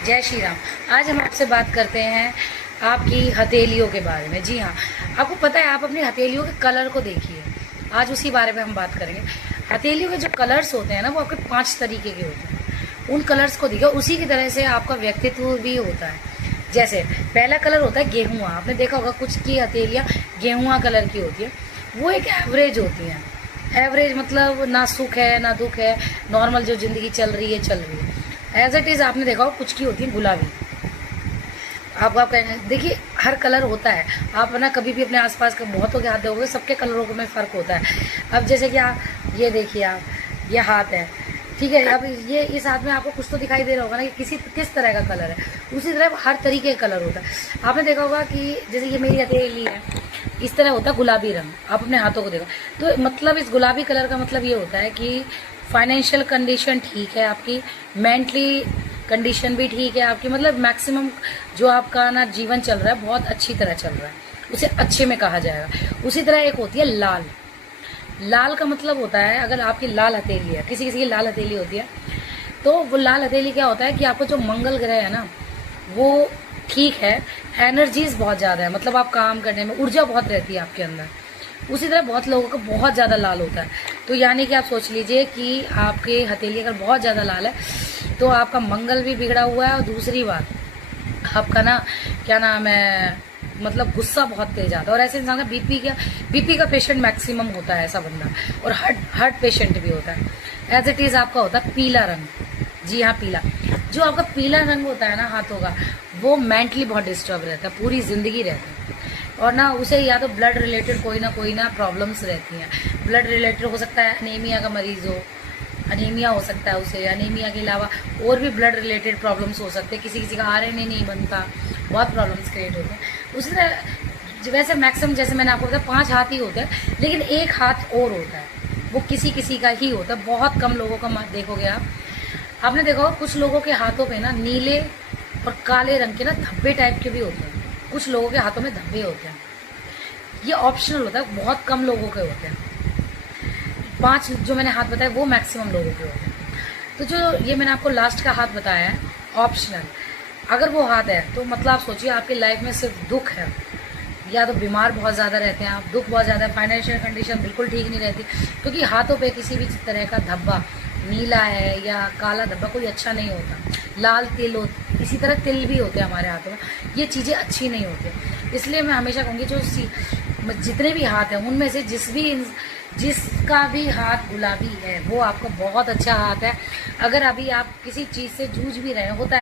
जय श्री राम। आज हम आपसे बात करते हैं आपकी हथेलियों के बारे में। जी हाँ, आपको पता है, आप अपनी हथेलियों के कलर को देखिए। आज उसी बारे में हम बात करेंगे। हथेलियों के जो कलर्स होते हैं ना, वो आपके 5 तरीके के होते हैं। उन कलर्स को देखिए। उसी की तरह से आपका व्यक्तित्व भी होता है। जैसे पहला कलर होता है गेहुआ। आपने देखा होगा कुछ की हथेलियाँ गेहुआ कलर की होती है। वो एक एवरेज होती हैं। एवरेज मतलब ना सुख है ना दुख है, नॉर्मल जो ज़िंदगी चल रही है। एज इट इज़ आपने देखा हो कुछ की होती है गुलाबी। आप कहेंगे, देखिए हर कलर होता है। आप ना कभी भी अपने आसपास के बहुतों के हाथ देखोगे, सबके कलरों में फ़र्क होता है। अब जैसे कि आप ये देखिए, आप ये हाथ है, ठीक है। अब ये इस हाथ में आपको कुछ तो दिखाई दे रहा होगा ना कि किस तरह का कलर है। उसी तरह हर तरीके का कलर होता है। आपने देखा होगा कि जैसे ये मेरी हथेली है, इस तरह होता है गुलाबी रंग। आप अपने हाथों को देखो तो मतलब इस गुलाबी कलर का मतलब ये होता है कि फाइनेंशियल कंडीशन ठीक है आपकी, मेंटली कंडीशन भी ठीक है आपकी, मतलब मैक्सिमम जो आपका ना जीवन चल रहा है बहुत अच्छी तरह चल रहा है, उसे अच्छे में कहा जाएगा। उसी तरह एक होती है लाल। लाल का मतलब होता है, अगर आपकी लाल हथेली है, किसी किसी की लाल हथेली होती है, तो वो लाल हथेली क्या होता है कि आपको जो मंगल ग्रह है ना, वो ठीक है, एनर्जीज बहुत ज़्यादा है, मतलब आप काम करने में ऊर्जा बहुत रहती है आपके अंदर। उसी तरह बहुत लोगों का बहुत ज़्यादा लाल होता है। तो यानी कि आप सोच लीजिए कि आपके हथेली अगर बहुत ज़्यादा लाल है तो आपका मंगल भी बिगड़ा हुआ है। और दूसरी बात, आपका ना क्या नाम है, मतलब गुस्सा बहुत तेज आता है। और ऐसे इंसान का बीपी का पेशेंट मैक्सिमम होता है ऐसा बंदा। और हार्ट पेशेंट भी होता है। एज इट इज़ आपका होता है पीला रंग। जी हाँ, पीला। जो आपका पीला रंग होता है ना हाथों का, वो मेंटली बहुत डिस्टर्ब रहता है, पूरी ज़िंदगी रहता है। और ना उसे या तो ब्लड रिलेटेड कोई ना प्रॉब्लम्स रहती हैं। ब्लड रिलेटेड हो सकता है, अनीमिया का मरीज़ हो, अनीमिया हो सकता है उसे। अनीमिया के अलावा और भी ब्लड रिलेटेड प्रॉब्लम्स हो सकते हैं। किसी किसी का आरएनए नहीं बनता, बहुत प्रॉब्लम्स क्रिएट होते हैं। उसी तरह वैसे मैक्सिमम, जैसे मैंने आपको बताया, 5 हाथ ही होते हैं, लेकिन एक हाथ और होता है, वो किसी किसी का ही होता है। बहुत कम लोगों का मत देखोगे आप। आपने देखा होगा कुछ लोगों के हाथों पे ना नीले और काले रंग के ना धब्बे टाइप के भी होते हैं। कुछ लोगों के हाथों में धब्बे होते हैं। ये ऑप्शनल होता है, बहुत कम लोगों के होते हैं। 5 जो मैंने हाथ बताए वो मैक्सिमम लोगों के होते हैं। तो जो ये मैंने आपको लास्ट का हाथ बताया है ऑप्शनल, अगर वो हाथ है तो मतलब आप सोचिए आपकी लाइफ में सिर्फ दुख है, या तो बीमार बहुत ज़्यादा रहते हैं आप, दुख बहुत ज़्यादा है, फाइनेंशियल कंडीशन बिल्कुल ठीक नहीं रहती। क्योंकि हाथों पे किसी भी तरह का धब्बा, नीला है या काला धब्बा, कोई अच्छा नहीं होता। लाल तिल हो, इसी तरह तिल भी होते हैं हमारे हाथों में, ये चीज़ें अच्छी नहीं होती। इसलिए मैं हमेशा कहूँगी जो जितने भी हाथ हैं उनमें से जिसका भी हाथ गुलाबी है वो आपका बहुत अच्छा हाथ है। अगर अभी आप किसी चीज़ से जूझ भी रहे हो, होता है